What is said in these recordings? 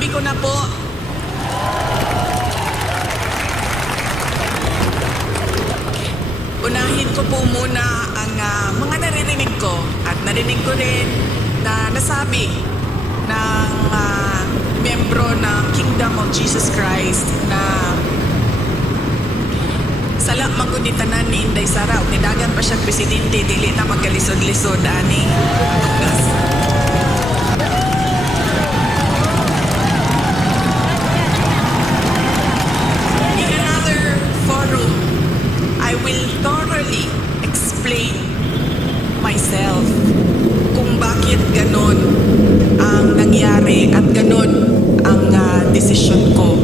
Nasabi ko na po, unahin ko po muna ang mga naririnig ko at narinig ko rin na nasabi ng miyembro ng Kingdom of Jesus Christ na sala maguditanan ni Inday Sara. Nidagan pa siya presidente, dili na magkalisod-lisod ani. In another forum, I will thoroughly explain myself kung bakit ganon ang nangyari at ganon ang desisyon ko.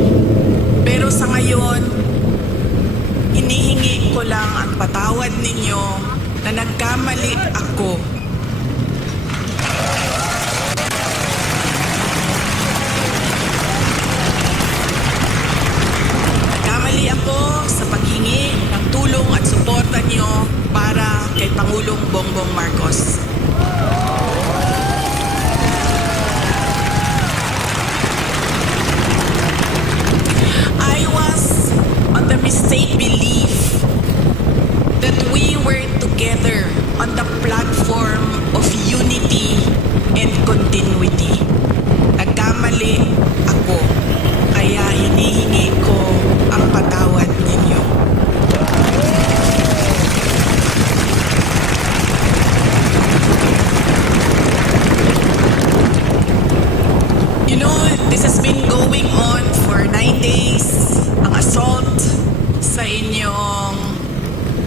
Pero sa ngayon, hinihingi ko lang ang patawad ninyo na nagkamali ako. Nagkamali ako sa paghingi ng tulong at suporta niyo para kay Pangulong Bongbong Marcos. I was on the mistaken belief that we were together on the platform of unity and continuity. Nagkamali ako, kaya hinihingi ko ang patawad ninyo. You know, this has been going on for 9 days. Ang assault sa inyong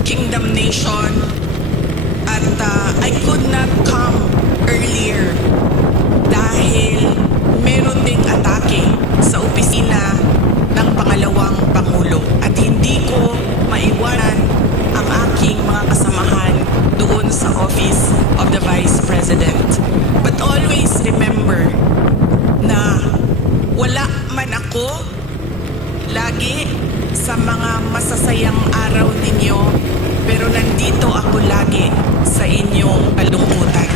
Kingdom Nation. At I could not come earlier dahil meron ding atake sa opisina ng pangalawang Pangulo. At hindi ko maiwanan ang aking mga kasamahan doon sa Office of the Vice President. But always remember na wala man ako lagi sa mga masasayang araw ninyo, pero nandito ako lagi sa inyong kalungkutan.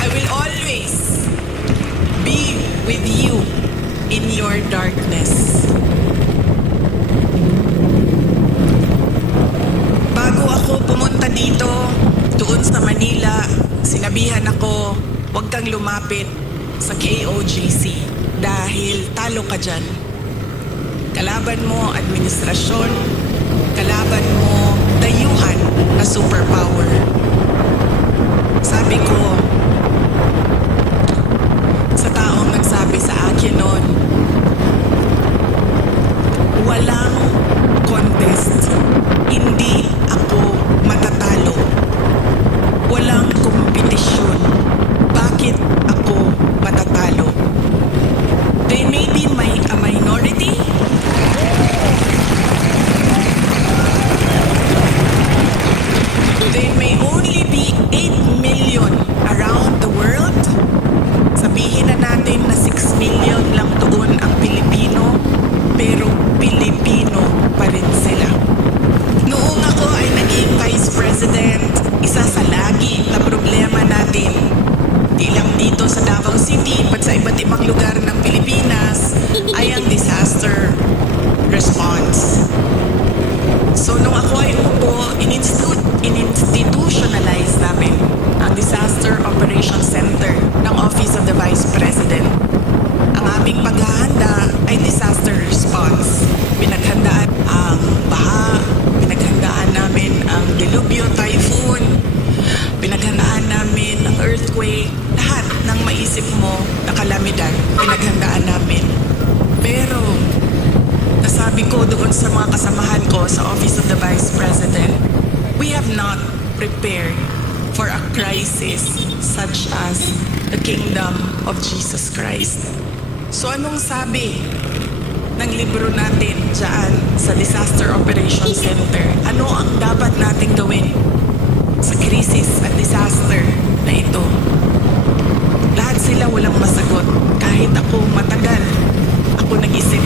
I will always be with you in your darkness. Bago ako pumunta dito, doon sa Manila, sinabihan ako, huwag kang lumapit sa KOJC dahil talo ka dyan. Kalaban mo administrasyon, kalaban mo dayuhan na superpower. Sabi ko sa taong nagsabi sa akin noon, walang contest, hindi ako matatalo. Walang kompetisyon. Bakit ako matatalo? They may be a minority. They may only be 8 million around the world. Sabihin na natin na 6 million lang doon ang Pilipino, pero Pilipino pa rin sila. Noong ako ay naging Vice President, isa sa lagi na problema natin, di lang dito sa Davao City, but sa iba't ibang lugar ng Pilipinas, ay ang disaster response. So nung ako ay upo, in-institutionalize namin ang Disaster Operations Center ng Office of the Vice President. Ang aming paghahanda ay disaster response. Pinaghandaan ang baha, pinaghandaan namin ang dilubyo, typhoon, pinaghandaan namin ang earthquake, lahat ng maisip mo na kalamidad, pinaghandaan namin. Pero, nasabi ko doon sa mga kasamahan ko sa Office of the Vice President, we have not prepared for a crisis such as the Kingdom of Jesus Christ. So anong sabi ng libro natin dyan sa Disaster Operations Center? Ano ang dapat natin gawin sa krisis at disaster na ito? Lahat sila walang masagot. Kahit ako matagal, ako nag-isip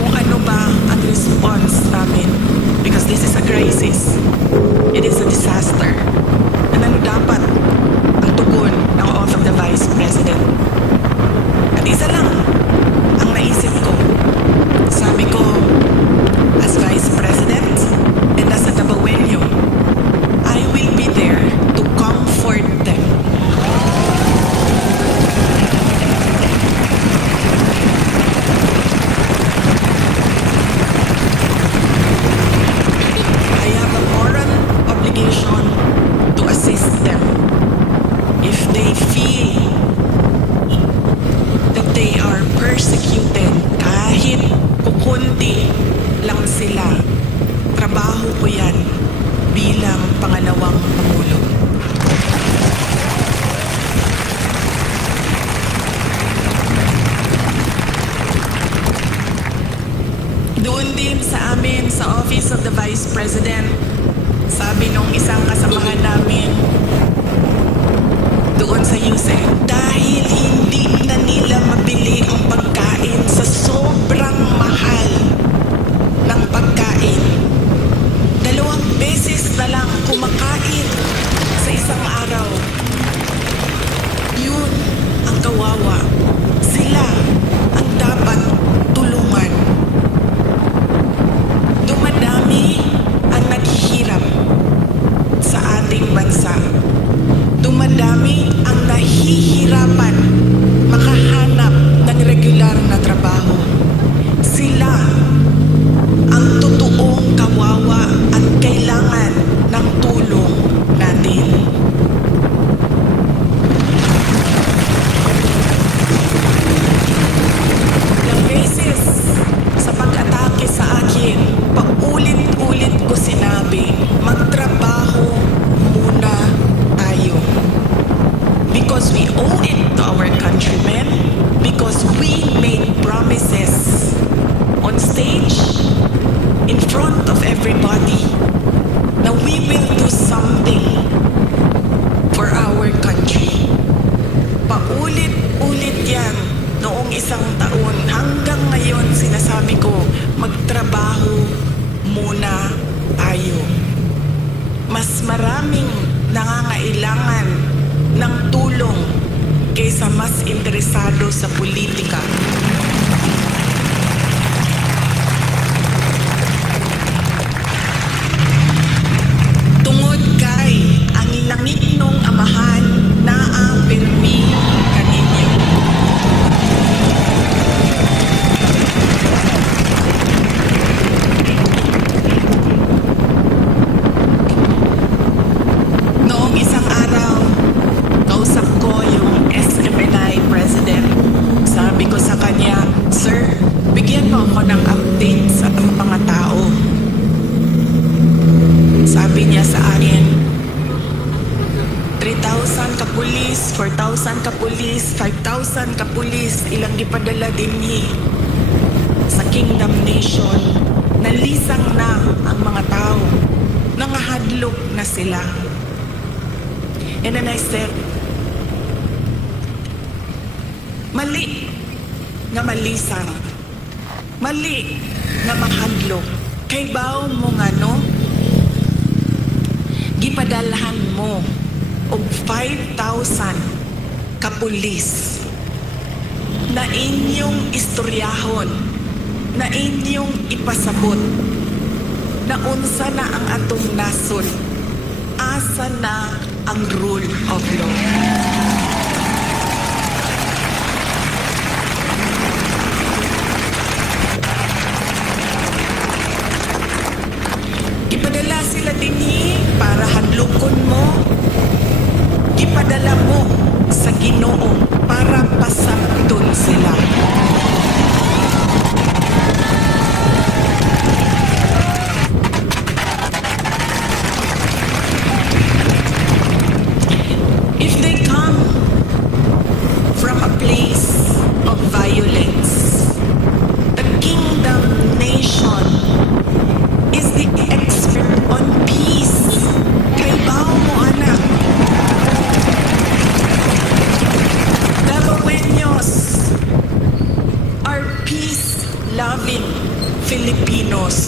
kung ano ba ang response namin. Because this is a crisis. It is a disaster. And ano dapat konti lang sila. Trabaho ko yan bilang pangalawang Pangulo. Doon din sa amin sa Office of the Vice President, sabi nung isang kasamahan namin doon sa USEC, dahil hindi na nila mabili ang pagkain sa sobrang mahal ng pagkain, 2 beses na lang kumakain sa isang araw. Yun ang kawawa. Sila ang dapat tulungan. Dumadami ang naghihirap sa ating bansa. Dumadami ang nahihirapan makahanap ng regular na trabaho. Sila ang totoong kawawa at kailangan ng tulong natin. Ilang beses sa pag-atake sa akin, paulit-ulit ko sinabi, magtrabaho muna tayo. Because we owe it to our countrymen, because we made promises on stage, in front of everybody, na we will do something for our country. Paulit-ulit yan noong isang taon. Hanggang ngayon, sinasabi ko, magtrabaho muna tayo. Mas maraming nangangailangan ng tulong kaysa mas interesado sa politika. Tungod kay ang langit nung amahan na ang pirmi kaninyo. Noong isang araw, kausap ko yung SMNI President. Sabi ko sa kanya, Sir, bigyan mo ako ng update sa mga tao. Sabi niya sa akin, 3,000 kapulis, 4,000 kapulis, 5,000 kapulis, ilang ipadala din ni sa Kingdom Nation. Nalisang na ang mga tao. Nangahadlok na sila. And then I said, mali nga malisang, mali nga mahadlok. Kay bao mo nga no, gipadalahan mo og 5,000 kapulis na inyong istoryahon, na inyong ipasabot na unsa na ang atong nasod, asa na ang rule of law. Ipadala sila dinhi para hadlokon mo. Ipadala mo sa Ginoo para pasabton sila. If they come from a place of violence, the Kingdom Nation is the expert on peace. Kay bao mo anak. Dabaweños are peace-loving Filipinos.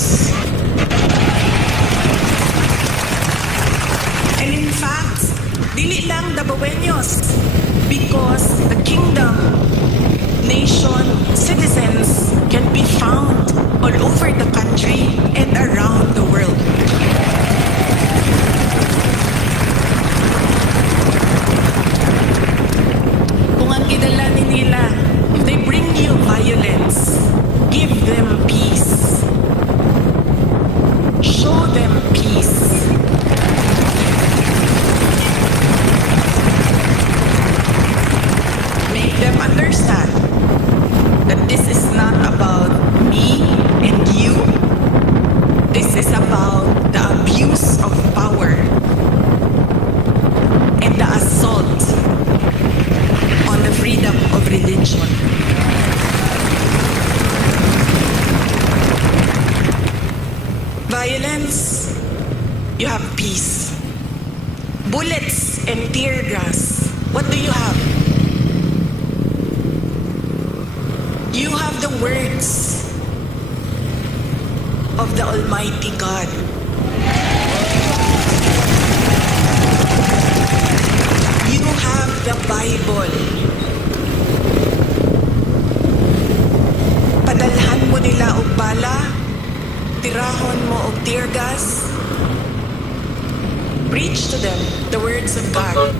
And in fact, dili lang Dabaweños, because the Kingdom Nation citizens can be found all over the country and around the world. Kung ang gidala nila, if they bring you violence, give them peace. Show them peace. Make them understand that this is not about me violence, you have peace. Bullets and tear gas, what do you have? You have the words of the Almighty God. You have the Bible. Padalhan mo nila og bala, tirahon mo og tear gas. Preach to them the words of God.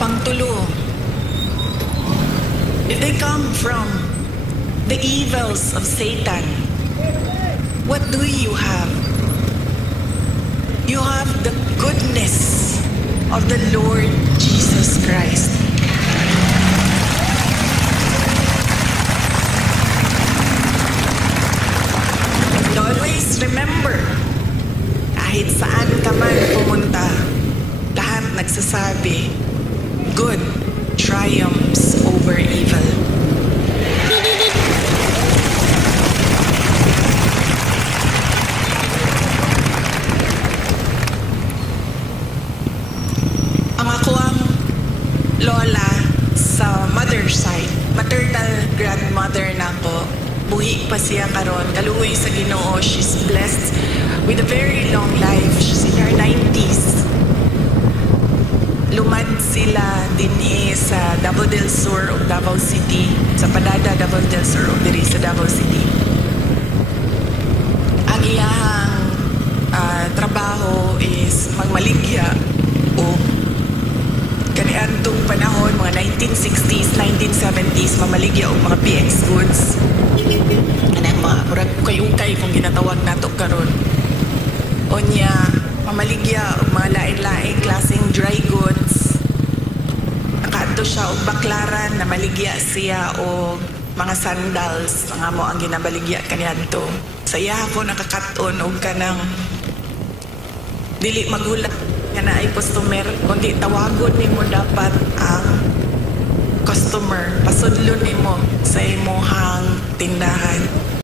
Pangtulo, if they come from the evils of Satan, what do you have? You have the goodness of the Lord Jesus Christ. And always remember, kahit saan ka man pumunta, lahat nagsasabi, good triumphs over evil. Ang ako ang lola sa mother side, maternal grandmother na ko, buhi pa siya karon, kaluoy sa Ginoo. She's blessed with a very long life. She's in her 90s. Lumad sila dinhi sa Davao del Sur o Davao City, sa Padada, Davao del Sur o diri sa Davao City. Ang iyahang trabaho is magmaligya o kaniadtong panahon, mga 1960s, 1970s, mamaligya o mga PX goods. Kanang mga murag ukay-ukay kung ginatawag nato karon. Onya, mamaligya o mga lain-lain klaseng dry goods. Nakaadto siya og baklaran na maligya siya o mga sandals nga mo ang ginabaligya kaniadto. Saya ako nakakaton og kanang dili magulat nga na ay customer, kundi tawagon nimo dapat ang customer, pasudlon nimo sa imong tindahan.